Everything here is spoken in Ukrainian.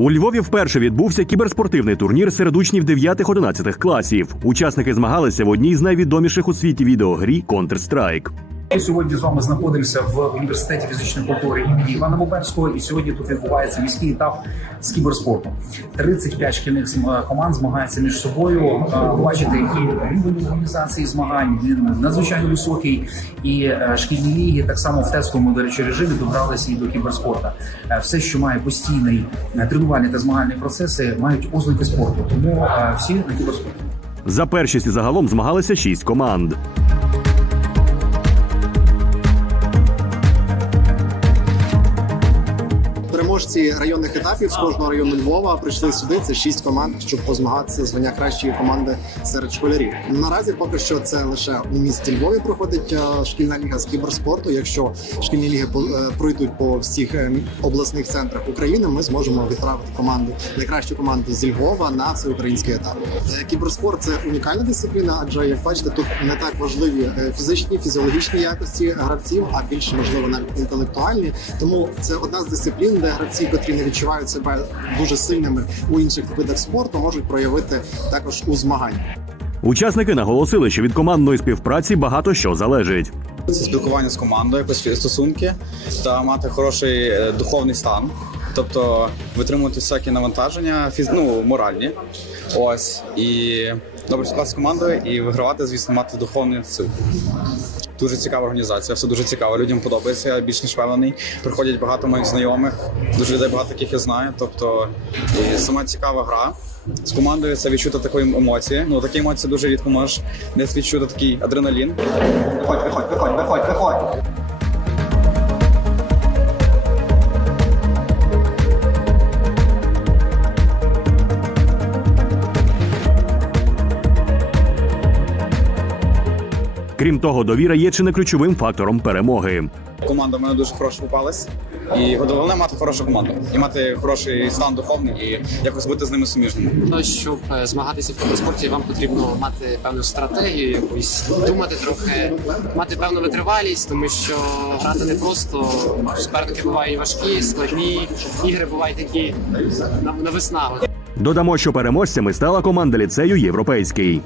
У Львові вперше відбувся кіберспортивний турнір серед учнів 9-11 класів. Учасники змагалися в одній з найвідоміших у світі відеогрі Counter-Strike. Ми сьогодні з вами знаходимося в університеті фізичної культури імені Івана Боберського, і сьогодні тут відбувається міський етап з кіберспорту. 35 шкільних команд змагаються між собою. А, Бачите, який рівень організації змагань він надзвичайно високий. І е, шкільні ліги так само в тестовому до речі режимі добралися і до кіберспорту. Е, Все, що має постійний е, тренувальний та змагальний процеси, мають ознаки спорту. Тому е, всі на кіберспорті. За першість загалом змагалися шість команд. Переможці районних етапів з кожного району Львова прийшли сюди. Це шість команд, щоб позмагатися звання кращої команди серед школярів. Наразі поки що це лише у місті Львові проходить е, шкільна ліга з кіберспорту. Якщо шкільні ліги е, пройдуть по всіх е, обласних центрах України, ми зможемо відправити команду найкращу команду зі Львова на всеукраїнський етап. Е, Кіберспорт це унікальна дисципліна, адже як бачите, тут не так важливі фізичні, фізіологічні якості гравців, а більше можливо навіть інтелектуальні. Тому це одна з дисциплін, де гравці, котрі не відчувають себе дуже сильними у інших видах спорту, можуть проявити також у змаганнях. Учасники наголосили, що від командної співпраці багато що залежить. Це спілкування з командою, якось стосунки та мати хороший е, духовний стан, тобто витримувати всякі навантаження, фіз... ну, моральні. Ось і добре спілкуватися з командою і вигравати, звісно, мати духовний сил. Дуже цікава організація, все дуже цікаво. Людям подобається. Я більш ніж впевнений. Приходять багато моїх знайомих, дуже людей багато яких я знаю. Тобто і сама цікава гра. З командою це відчути такої емоції. Ну такі емоції дуже рідко можеш десь відчути такий адреналін. Виходь, виходь, виходь, виходь, виходь. Крім того, довіра є чи не ключовим фактором перемоги. Команда в мене дуже хороша попалась. І головне мати хорошу команду і мати хороший стан духовний і якось бути з ними суміжними. Ну, щоб е, змагатися в кіберспорті, вам потрібно мати певну стратегію, якусь думати трохи, мати певну витривалість, тому що грати не просто суперники бувають важкі, складні, ігри бувають такі на, на виснагу. Додамо, що переможцями стала команда ліцею Європейський.